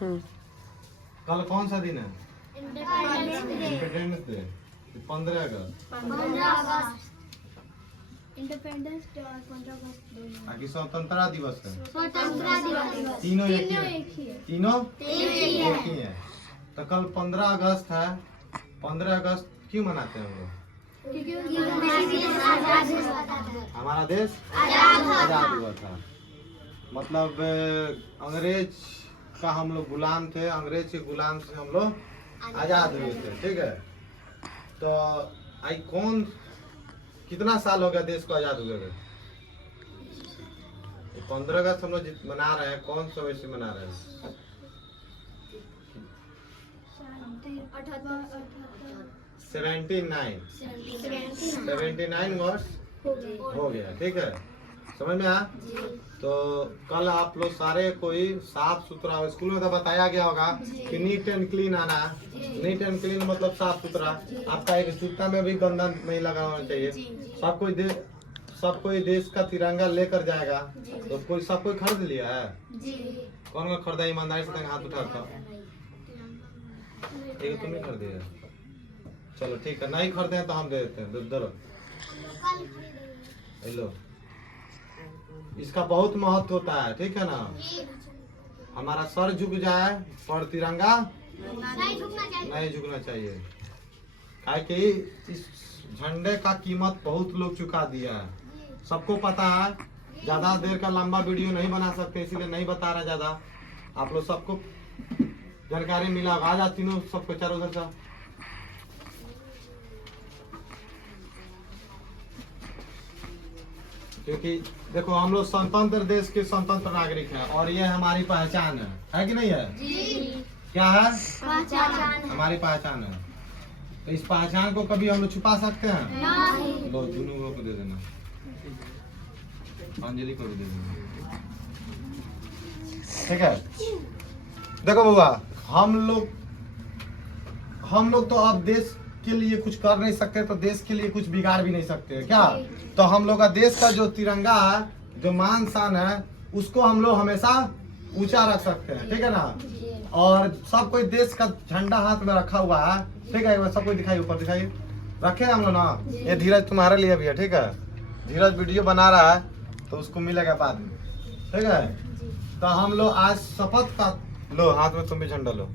कल कौन सा दिन है? Independence day. 15 अगस्त इंडिपेंडेंस डे और 15 अगस्त दोनों। बाकी स्वतंत्रता दिवस है। स्वतंत्रता दिवस तीनों एक ही है। तीनों एक ही है। तो कल 15 अगस्त है। 15 अगस्त क्यों मनाते हैं हम लोग? हमारा देश आजाद हुआ था। मतलब अंग्रेज का हम लोग गुलाम थे, अंग्रेज के गुलाम से हम लोग आजाद हुए थे। ठीक है, तो आई कौन कितना साल हो गया देश को आजाद हुए? 15 अगस्त हम लोग मना रहे हैं, कौन सा वैसे मना रहे हैं? 79 वर्ष हो गया। ठीक है, समझ में आया? तो कल आप लोग सारे कोई साफ सुथरा, स्कूल में तो बताया गया होगा कि नीट एंड क्लीन आना है। नीट एंड क्लीन मतलब साफ सुथरा। आपका एक जूता में भी गंदा नहीं लगा होना चाहिए। सब कोई देश का तिरंगा लेकर जाएगा। तो सब कोई खरीद लिया है? कौन कौन खरीदा? ईमानदारी से हाथ उठाता। एक तुम नहीं खरीदे? चलो ठीक है, नहीं खरीदे हैं तो हम दे देते हैं। दो हेलो, इसका बहुत महत्व होता है। ठीक है ना, हमारा सर झुक जाए पर तिरंगा नहीं झुकना चाहिए। काहे कि इस झंडे का कीमत बहुत लोग चुका दिया है, सबको पता है। ज्यादा देर का लंबा वीडियो नहीं बना सकते, इसीलिए नहीं बता रहा ज्यादा। आप लोग सबको जानकारी मिला। आ जा तीनों, सबको चारों उधर से। क्योंकि देखो हम लोग स्वतंत्र देश के स्वतंत्र नागरिक हैं और ये हमारी पहचान है कि नहीं है? क्या है? पहचान। हमारी पहचान है। तो इस पहचान को कभी हम लोग छुपा सकते हैं? नहीं। लो दोनों लोगों को दे देना, अंजलि को भी दे देना। ठीक है, देखो बुआ, हम लोग तो अब देश के लिए कुछ कर नहीं सकते, तो देश के लिए कुछ बिगाड़ भी नहीं सकते क्या? तो हम लोग का देश का जो तिरंगा है, जो मान शान है, उसको हम लोग हमेशा ऊंचा रख सकते हैं। ठीक है ना? और सब कोई देश का झंडा हाथ में रखा हुआ है। ठीक है, सब कोई दिखाइए, ऊपर दिखाइए, रखे हम लोग ना। ये धीरज तुम्हारे लिए भी है। ठीक है, धीरज वीडियो बना रहा है तो उसको मिलेगा बाद में। ठीक है, तो हम लोग आज शपथ का, लो हाथ में तुम भी झंडा लो।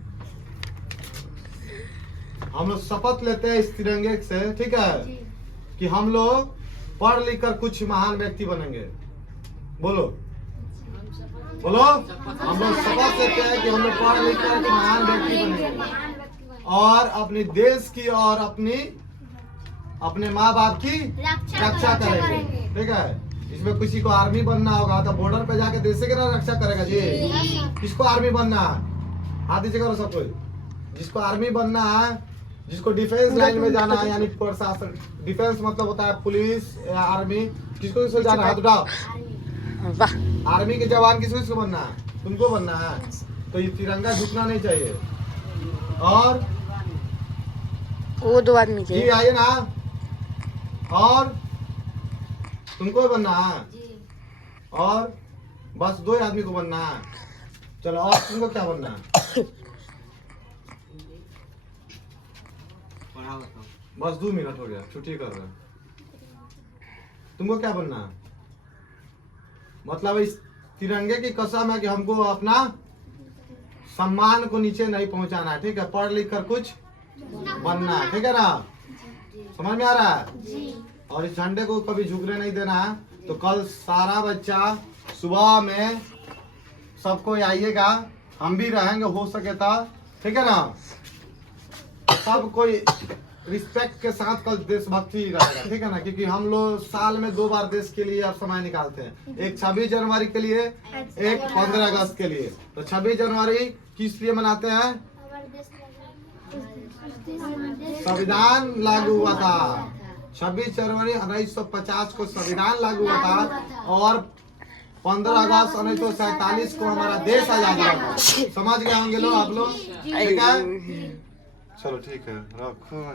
हम लोग शपथ लेते हैं इस तिरंगे से। ठीक है, कि हम लोग पढ़ लिख कर कुछ महान व्यक्ति बनेंगे। बोलो बोलो, हम लोग शपथ लेते हैं कि हम लोग पढ़ लिख कर कुछ महान व्यक्ति बनेंगे और अपने देश की और अपने माँ बाप की रक्षा करेंगे। ठीक है, इसमें किसी को आर्मी बनना होगा तो बॉर्डर पे जाके देश की रक्षा करेगा जी। किसको आर्मी बनना है? हाथ नीचे करो सब कोई। जिसको आर्मी बनना है, जिसको डिफेंस लाइन में जाना है, यानी प्रशासन, डिफेंस मतलब होता है पुलिस या आर्मी, किसको जाना है? हाथ उठाओ। आर्मी के जवान किसको बनना है? तुमको बनना है। तो ये तिरंगा झुकना नहीं चाहिए। और वो दो आदमी के आइए ना, और तुमको बनना है और बस 2 आदमी को बनना है। चलो, और तुमको क्या बनना है? बस 2 मिनट हो गया, छुट्टी कर रहे हैं। तुमको क्या बनना है? मतलब इस तिरंगे की कसम है कि हमको अपना सम्मान को नीचे नहीं पहुंचाना है। ठीक है, पढ़ लिख कर कुछ बनना है। ठीक है ना? समझ में आ रहा है? और इस झंडे को कभी झुकने नहीं देना है। तो कल सारा बच्चा सुबह में सबको आइएगा, हम भी रहेंगे हो सके तो। ठीक है ना? सब कोई रिस्पेक्ट के साथ कल देशभक्ति रहेगा। ठीक है ना? क्योंकि हम लोग साल में 2 बार देश के लिए अब समय निकालते हैं, एक 26 जनवरी के लिए, एक 15 अगस्त के लिए। तो 26 जनवरी किस लिए मनाते हैं? संविधान लागू हुआ था। 26 जनवरी 1950 को संविधान लागू हुआ था और 15 अगस्त 1947 को हमारा देश आजाद हुआ था। समझ गए होंगे लोग, आप लोग? ठीक है, चलो ठीक है, रखो।